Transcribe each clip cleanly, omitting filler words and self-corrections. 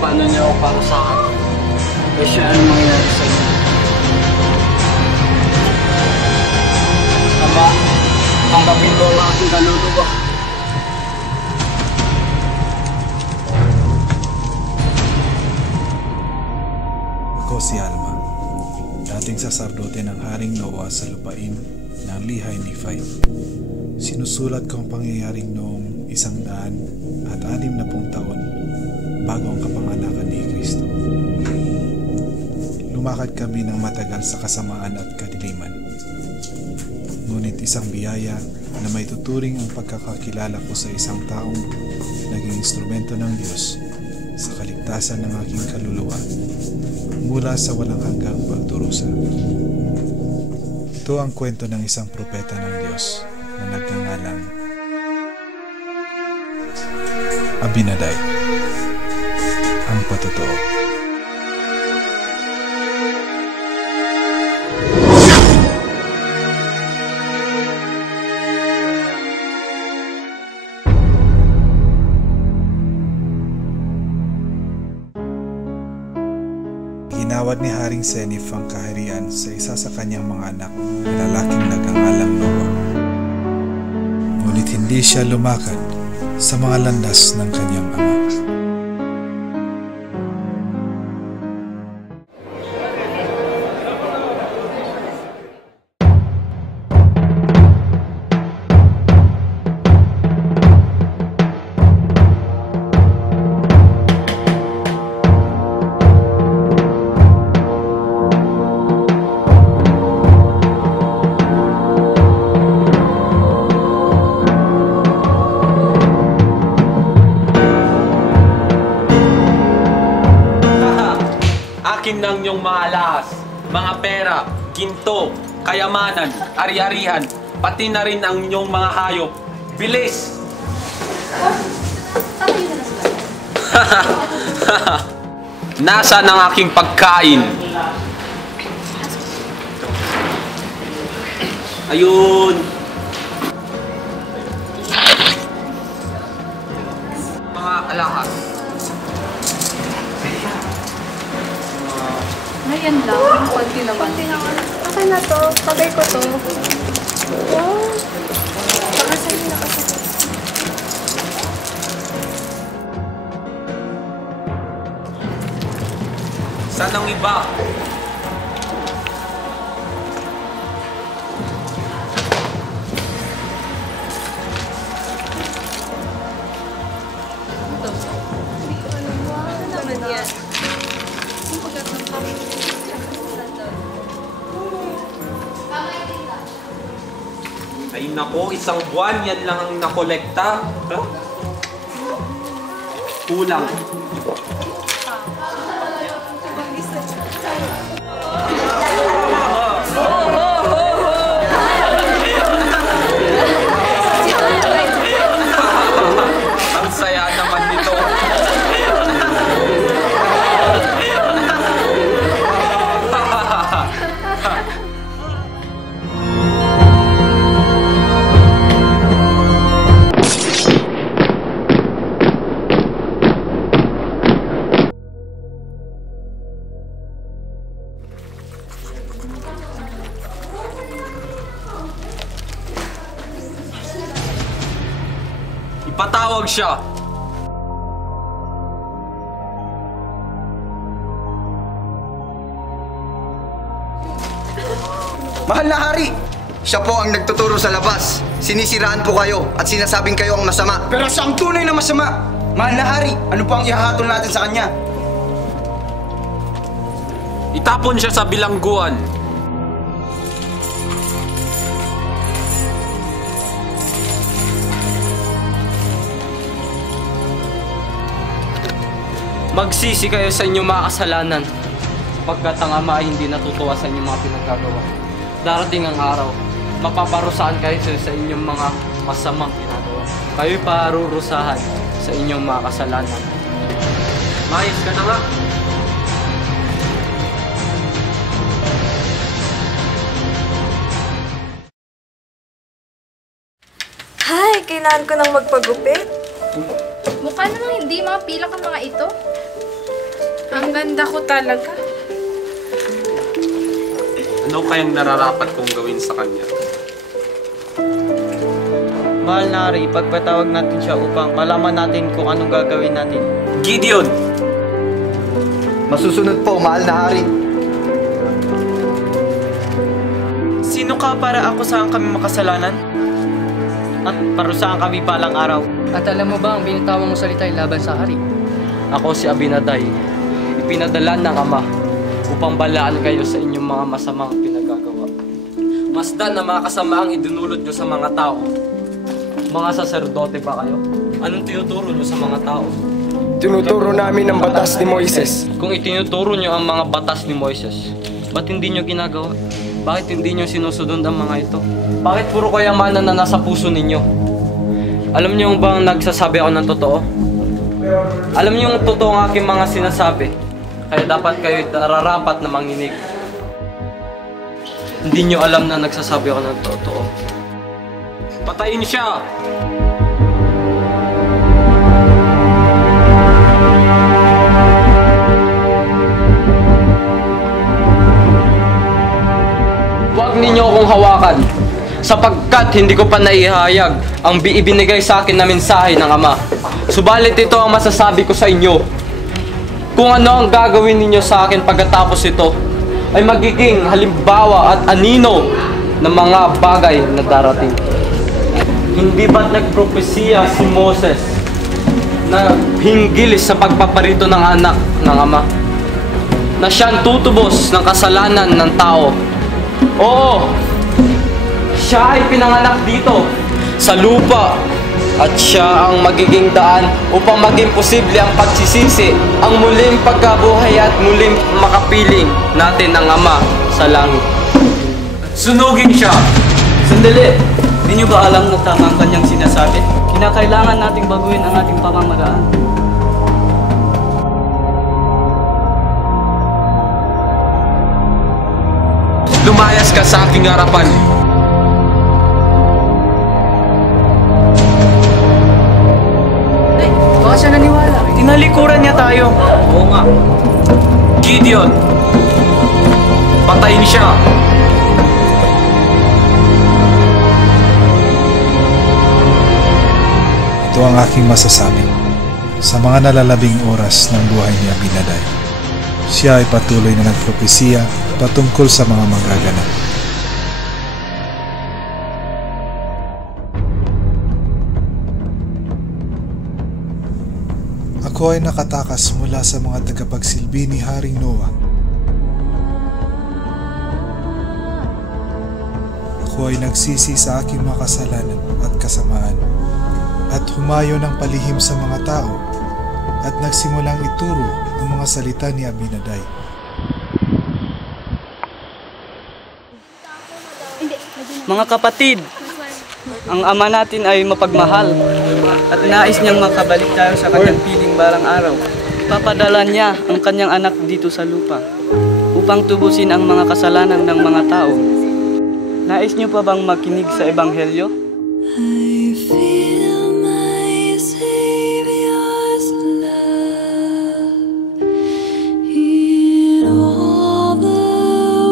paano niyo ako para sa akin. Kasi ano mangyayari sa inyo? Ama, tanggapin ko ang aking kaluluwa. Ako si Alma, dating saserdote ng Haring Noah sa lupain ng Lihay Nephi. Sinusulat ko ang pangyayaring noong 160 taon bago ang kapanganakan ni Kristo. Lumakad kami ng matagal sa kasamaan at kadiliman. Ngunit isang biyaya na may tuturing ang pagkakakilala ko sa isang taong naging instrumento ng Diyos sa kaligtasan ng aking kaluluwa mula sa walang hanggang pagdurusa. Ito ang kwento ng isang propeta ng Diyos na nagngangalang Abinadai, ang patotoo. Ginawad ni Haring Senif ang kaharian sa isa sa kanyang mga anak na lalaking nagngangalang Noah. Ngunit hindi siya lumakad sa mga landas ng kanyang ama. Akin ng iyong mga alahas, mga pera, ginto, kayamanan, ari-arihan, pati na rin ang inyong mga hayop. Bilis! Nasaan ang aking pagkain? Ayun! Mga alahas. Ayan lang, konti naman. Okay na to, pagay ko to. Wow! Baka sa'yo nakasakit. Saan ang iba? Ay nako, isang buwan yan lang ang nakolekta. Huh? Kulang. Ang saya naman nito. Ipatawag siya. Mahal na hari! Siya po ang nagtuturo sa labas. Sinisiraan po kayo at sinasabing kayo ang masama. Pero siya ang tunay na masama! Mahal na hari, ano po ang ihahatol natin sa kanya? Itapon siya sa bilangguan. Magsisi kayo sa inyong mga kasalanan sapagkat ang Ama ay hindi natutuwa sa inyong mga pinagagawa. Darating ang araw, mapaparusahan kayo sa inyong mga masamang ginagawa. Kayo'y parurusahan sa inyong mga kasalanan. Mayos ka na nga. Hi, kailangan ko nang magpagupit. Mukha namang hindi, mga pilak ang mga ito. Ang ganda ko talaga. Ano kayang nararapat kong gawin sa kanya? Mahal na Hari, ipagpatawag natin siya upang malaman natin kung anong gagawin natin. Gideon! Masusunod po, mahal na hari. Sino ka para ako saan kami makasalanan? At parusahan kami balang araw. At alam mo ba ang binitawang mo salita ay laban sa hari? Ako si Abinaday, ipinadala ng Ama upang balaan kayo sa inyong mga masamang pinagagawa. Masdan na mga kasamaang idinulot nyo sa mga tao. Mga saserdote ba kayo? Anong tinuturo nyo sa mga tao? Tinuturo namin ang batas ni Moises. Kung itinuturo nyo ang mga batas ni Moises, ba't hindi nyo ginagawa? Bakit hindi nyo sinusunod ang mga ito? Bakit puro kayamanan na nasa puso ninyo? Alam nyo bang nagsasabi ako ng totoo? Alam nyo yung totoo ang aking mga sinasabi. Kaya dapat kayo nararapat na manginig. Hindi nyo alam na nagsasabi ako ng totoo. Patayin siya! Huwag ninyo akong hawakan, sapagkat hindi ko pa naihayag ang ibinigay sa akin na mensahe ng Ama. Subalit ito ang masasabi ko sa inyo. Kung ano ang gagawin ninyo sa akin pagkatapos ito, ay magiging halimbawa at anino ng mga bagay na darating. Hindi ba't nagpropesiya si Moses na hinggil sa pagpaparito ng anak ng Ama? Na siyang tutubos ng kasalanan ng tao. Oo, siya ay pinanganak dito sa lupa at siya ang magiging daan upang maging posible ang pagsisisi, ang muling pagkabuhay at muling makapiling natin ng Ama sa langit. Sunugin siya! Sandali! Hindi nyo ba alam na tama ang kanyang sinasabi? Kinakailangan nating baguhin ang ating pamamaraan. Lumayas ka sa aking harapan! Baka siya naniwala. Tinalikuran niya tayo. Oo nga. Gideon! Patayin siya! Ito ang aking masasabi. Sa mga nalalabing oras ng buhay ni Abinaday, siya ay patuloy na nagpropesiya patungkol sa mga magaganap. Ako ay nakatakas mula sa mga tagapagsilbi ni Haring Noah. Ako ay nagsisi sa aking mga kasalanan at kasamaan at humayo ng palihim sa mga tao at nagsimulang ituro ang mga salita ni Abinaday. Mga kapatid, ang Ama natin ay mapagmahal at nais niyang makabalik tayo sa kanyang piling balang araw. Papadala niya ang kanyang anak dito sa lupa upang tubusin ang mga kasalanan ng mga tao. Nais niyo pa bang makinig sa Ebanghelyo? I feel my Savior's love in all the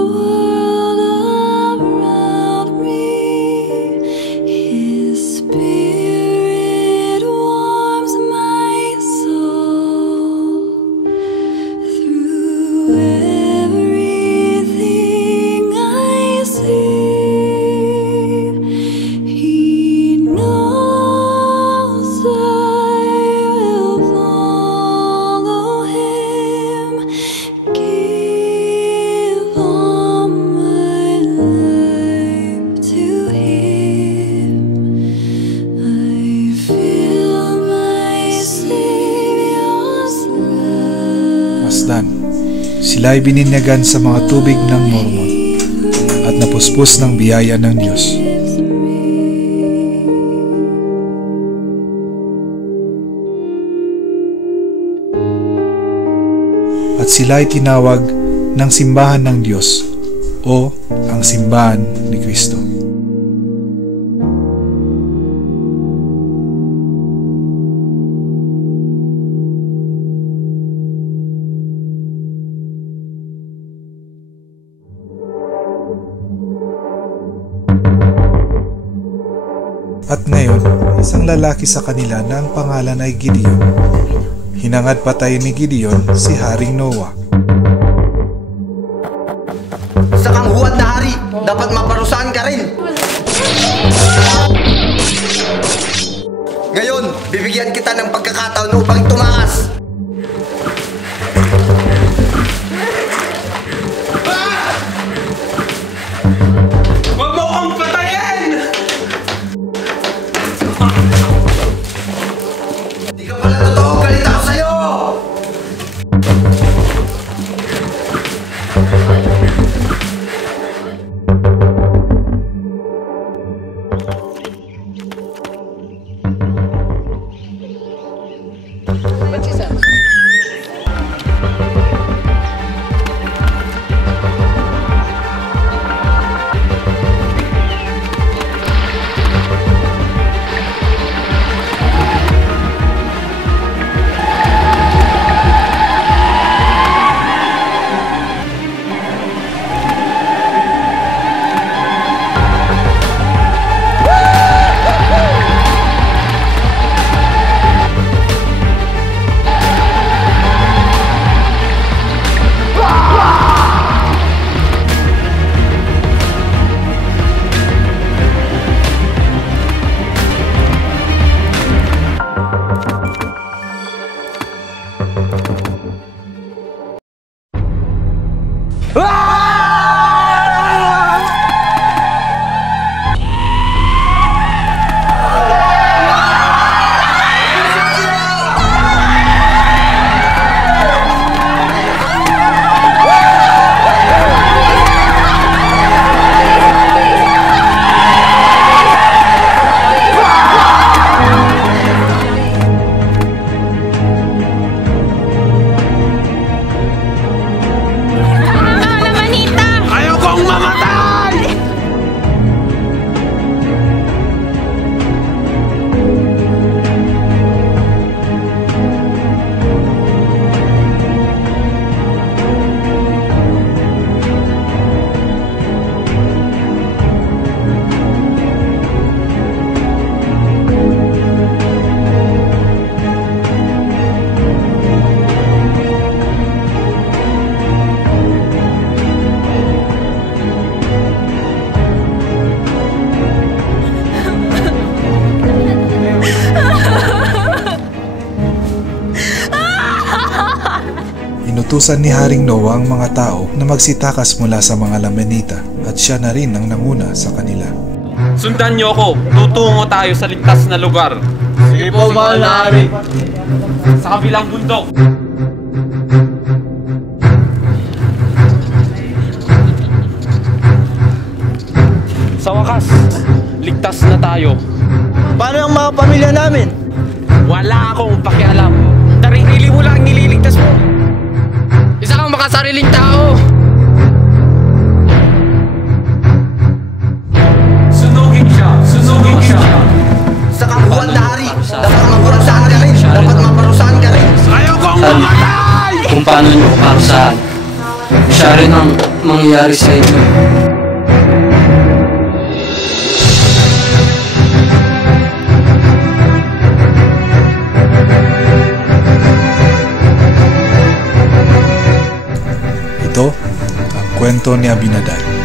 world around me. His Spirit warms my soul through everything I see. Sila ay bininyagan sa mga tubig ng Mormon at napuspos ng biyaya ng Diyos. At sila ay tinawag ng simbahan ng Diyos o ang simbahan ni Kristo. At ngayon, isang lalaki sa kanila na ang pangalan ay Gideon. Hinangad patay ni Gideon si Haring Noah. Sa kanghuwad na hari, dapat maparusahan ka rin. Ngayon, bibigyan kita ng pagkakataon upang tumakas. Huwag mo akong patayin! Di ka pala totoo, galit ako sa'yo! Inutusan ni Haring Noah ang mga tao na magsitakas mula sa mga Lamanita at siya na rin ang nanguna sa kanila. Sundan niyo ako. Tutungo tayo sa ligtas na lugar. Sige po, mahal na hari. Sa kabilang bundok. Sa wakas, ligtas na tayo. Paano ang mga pamilya namin? Wala akong pakialam. Sarili mo lang nililigtas mo. Isa kang makasariling tao. Sunugin siya. Sunugin siya. Sa kanghuwad na hari, dapat maparusahan ka rin. Dapat maparusahan ka rin. Ayaw kong mamatay! Kung paano niyo parusahan, siya rin ang mangyayari sa inyo. Ito ang kwento ni Abinadab.